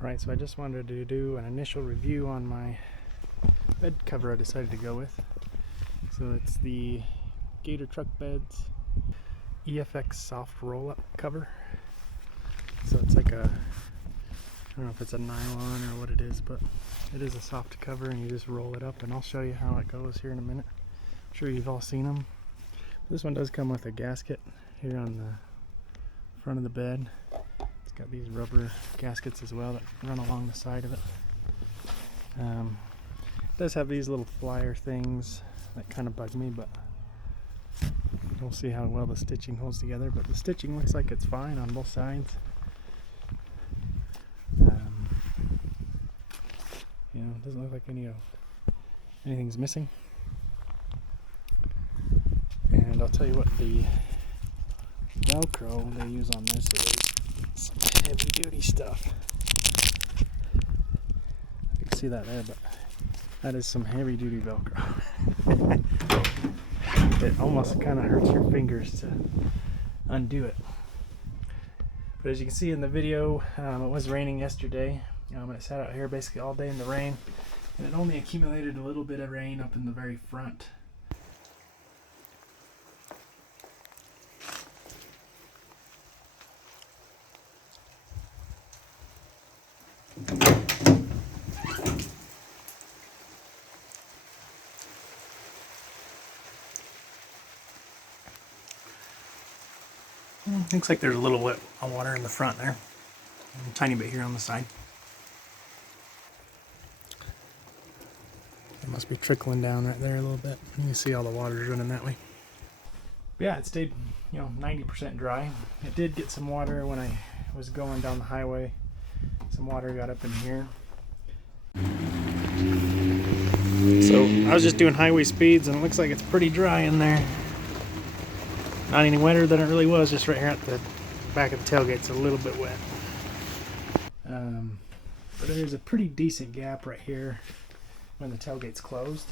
Alright, so I just wanted to do an initial review on my bed cover I decided to go with. So it's the Gator Truck Beds EFX soft roll-up cover. So it's like a, I don't know if it's a nylon or what it is, but it is a soft cover and you just roll it up, and I'll show you how it goes here in a minute. I'm sure you've all seen them. This one does come with a gasket here on the front of the bed. It's got these rubber gaskets as well that run along the side of it. It does have these little flyer things that kind of bug me, but we'll see how well the stitching holds together. But the stitching looks like it's fine on both sides. You know, it doesn't look like anything's missing. And I'll tell you what, the Velcro they use on this is some heavy duty stuff. You can see that there, but that is some heavy duty Velcro. It almost kind of hurts your fingers to undo it. But as you can see in the video, it was raining yesterday. I sat out here basically all day in the rain, and it only accumulated a little bit of rain up in the very front. Looks like there's a little wet water in the front there, a tiny bit here on the side. It must be trickling down right there a little bit. You can see all the water's running that way. But yeah, it stayed, 90% dry. It did get some water when I was going down the highway. Some water got up in here. So I was just doing highway speeds, and it looks like it's pretty dry in there. Not any wetter than it really was, just right here at the back of the tailgate's a little bit wet. But there's a pretty decent gap right here when the tailgate's closed.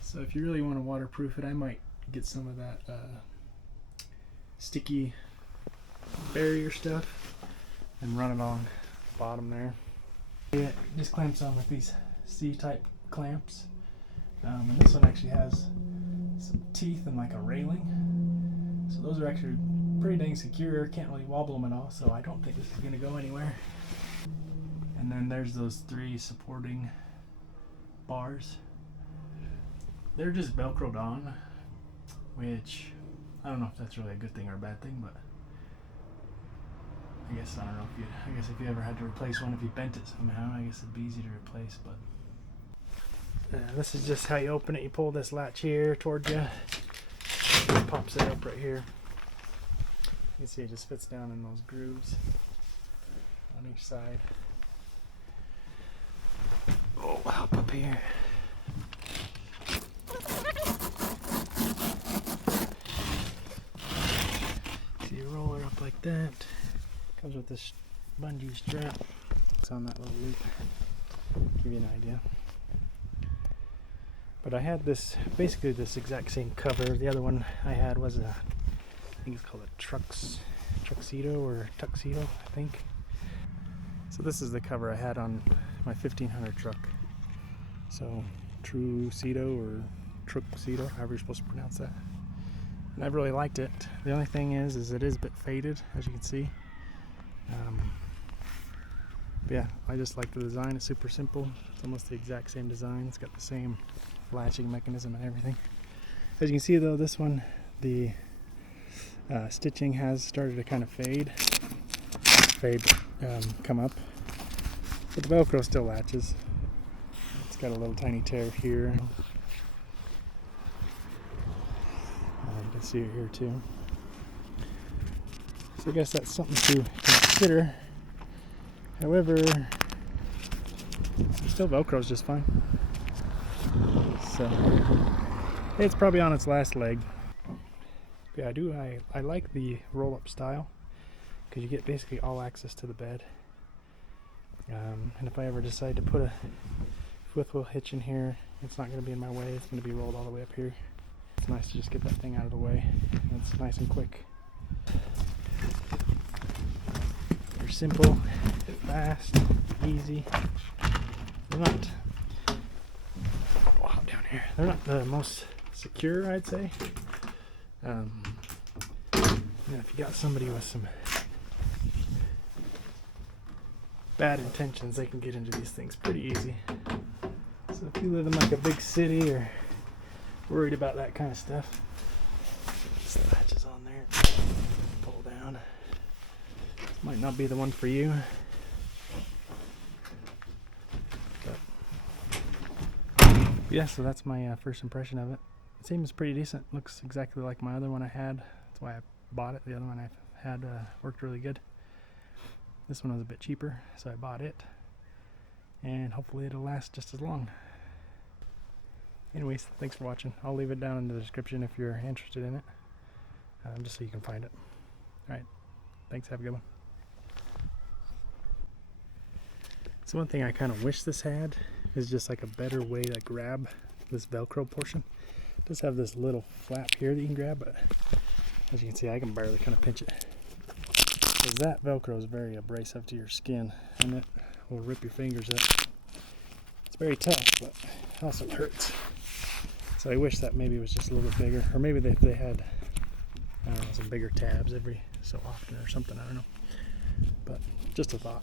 So if you really want to waterproof it, I might get some of that sticky barrier stuff and run it on the bottom there. It just clamps on with these C-type clamps. And this one actually has some teeth and like a railing. So those are actually pretty dang secure. Can't really wobble them at all, so I don't think this is going to go anywhere. And then there's those three supporting bars. They're just Velcroed on, which I don't know if that's really a good thing or a bad thing, but I guess I don't know if you ever had to replace one, if you bent it somehow, I guess it'd be easy to replace. But this is just how you open it. You pull this latch here towards you. It pops it up right here. You can see it just fits down in those grooves on each side. Oh, I'll hop up here. So you roll her up like that. Comes with this bungee strap. It's on that little loop. Give you an idea. But I had basically this exact same cover. The other one I had was I think it's called a Tuxedo, I think. So this is the cover I had on my 1500 truck. So Tuxedo or Tuxedo, however you're supposed to pronounce that. And I really liked it. The only thing is it is a bit faded, as you can see. But yeah, I just like the design. It's super simple. It's almost the exact same design. It's got the same latching mechanism and everything. As you can see though, this one, the stitching has started to kind of come up, but the Velcro still latches. It's got a little tiny tear here. You can see it here too. So I guess that's something to consider. However, still Velcro's just fine. So it's probably on its last leg. Yeah, I like the roll-up style because you get basically all access to the bed. And if I ever decide to put a fifth wheel hitch in here, it's not going to be in my way. It's going to be rolled all the way up here. It's nice to just get that thing out of the way. It's nice and quick. They're simple. fast, easy. They're not, wow, down here. They're not the most secure, I'd say. If you got somebody with some bad intentions, they can get into these things pretty easy. So if you live in like a big city or worried about that kind of stuff, this latch is on there. Pull down. This might not be the one for you. But yeah, so that's my first impression of it. It seems pretty decent. Looks exactly like my other one I had. That's why I bought it. The other one I had worked really good. This one was a bit cheaper, so I bought it. And hopefully it'll last just as long. Anyways, thanks for watching. I'll leave it down in the description if you're interested in it, just so you can find it. Alright, thanks, have a good one. So one thing I kind of wish this had is just like a better way to grab this Velcro portion. It does have this little flap here that you can grab, but as you can see, I can barely kind of pinch it. Because that Velcro is very abrasive to your skin, and it will rip your fingers up. It's very tough, but it also hurts. So I wish that maybe was just a little bit bigger, or maybe they had, I don't know, some bigger tabs every so often or something, I don't know. But just a thought.